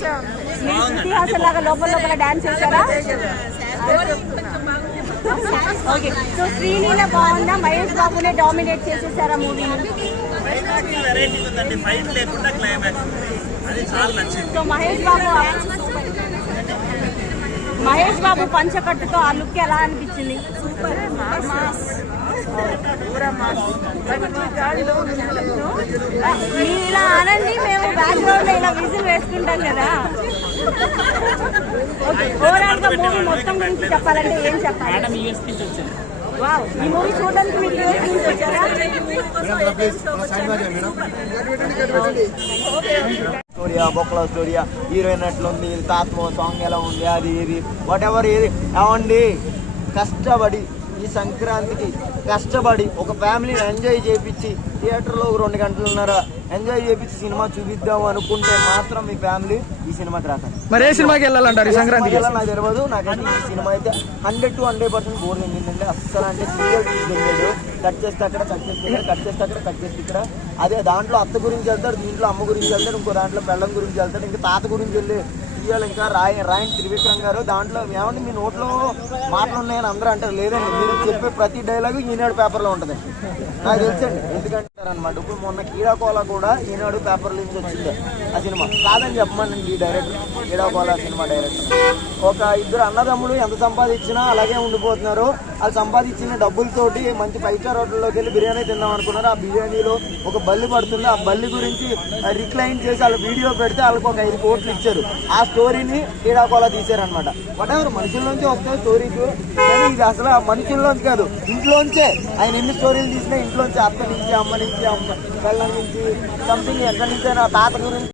శృతి హాసన్ లాగా లోపల లోపల డాన్స్ చేశారా? ఓకే, సో శ్రీలీల బాగుందా? మహేష్ బాబునే డామినేట్ చేసేసారా మూవీని? సో మహేష్ బాబు పంచకట్టుతో ఆ లుక్ ఎలా అనిపించింది? సూపర్ ఇలా అనండి, మేము బ్యాక్గ్రౌండ్ లో ఇలా విజిల్ వేసుకుంటాం కదా. ఓవరాల్ గా మూవీ మొత్తం గురించి చెప్పాలంటే ఏం చెప్పాలి? వావ్, ఈ మూవీ చూడడానికి మీరు యూఎస్ నుంచి వచ్చారా? స్టోరియా, బొక్కల స్టోరియా, హీరోయిన్ ఎట్లుంది, తాత్మో సాంగ్ ఎలా ఉంది, అది ఇది వాట్ ఎవర్ ఏది అవండి. కష్టపడి ఈ సంక్రాంతికి కష్టపడి ఒక ఫ్యామిలీని ఎంజాయ్ చేయించి థియేటర్లో 2 గంటలున్నర ఎంజాయ్ చేయించి సినిమా చూపిద్దాం అనుకుంటే మాత్రం మీ ఫ్యామిలీ ఈ సినిమాకి రాకండి. మరి ఏ సినిమాకి వెళ్ళాలంటారు? సంక్రాంతికి నాకు తెలియదు. నాకైతే ఈ సినిమా అయితే 100% బోర్ నిండిందండి. అస్సలు అంటే సింగిల్ వెళ్ళాడు, కట్ చేస్తే అక్కడ, కట్ చేస్తే ఇక్కడ, కట్ చేస్తే అక్కడ, కట్ చేస్తే ఇక్కడ. అదే దాంట్లో అత్త గురించి వెళ్తాడు, దీంట్లో అమ్మ గురించి వెళ్తాడు, ఇంకో దాంట్లో పెళ్ళం గురించి వెళ్తాడు, ఇంకా తాత గురించి వెళ్ళి తీయాలి. ఇంకా రాయన్ త్రివిక్రమ్ గారు దాంట్లో ఏమంటే మీ నోట్లో మాటలు ఉన్నాయని అందరూ అంటారు. లేదండి, మీరు చెప్పే ప్రతి డైలాగు ఈనాడు పేపర్లో ఉంటుంది. నాకు తెలుసండి ఎందుకంటారు అనమాట. ఇప్పుడు మొన్న కీడాకోలా కూడా ఈనాడు పేపర్ల నుంచి వచ్చింది ఆ సినిమా. కాదని చెప్పమనండి ఈ డైరెక్టర్, కీడాకోలా సినిమా డైరెక్టర్. ఒక 2 అన్నదమ్ములు ఎంత సంపాదించినా అలాగే ఉండిపోతున్నారు. వాళ్ళు సంపాదించిన డబ్బులతోటి మంచి 5 స్టార్ హోటల్లోకి వెళ్ళి బిర్యానీ తిందాం అనుకున్నారు. ఆ బిర్యానీలో ఒక బల్లి పడుతుంది. ఆ బల్లి గురించి రిక్లైన్ చేసి వాళ్ళు వీడియో పెడితే వాళ్ళకి ఒక 5 కోట్లు ఇచ్చారు. ఆ స్టోరీని కీడాకోలా తీశారనమాట. వాటెవర్ మనుషుల్లోంచి వస్తాయి స్టోరీకి, కానీ ఇది అసలు మనుషుల్లోంచి కాదు, ఇంట్లోంచే. ఆయన ఎన్ని స్టోరీలు తీసినా ఇంట్లోంచి, అత్త నుంచి, అమ్మ నుంచి, పిల్లల నుంచి, సంథింగ్ ఎక్కడి నుంచి అయినా తాత గురించి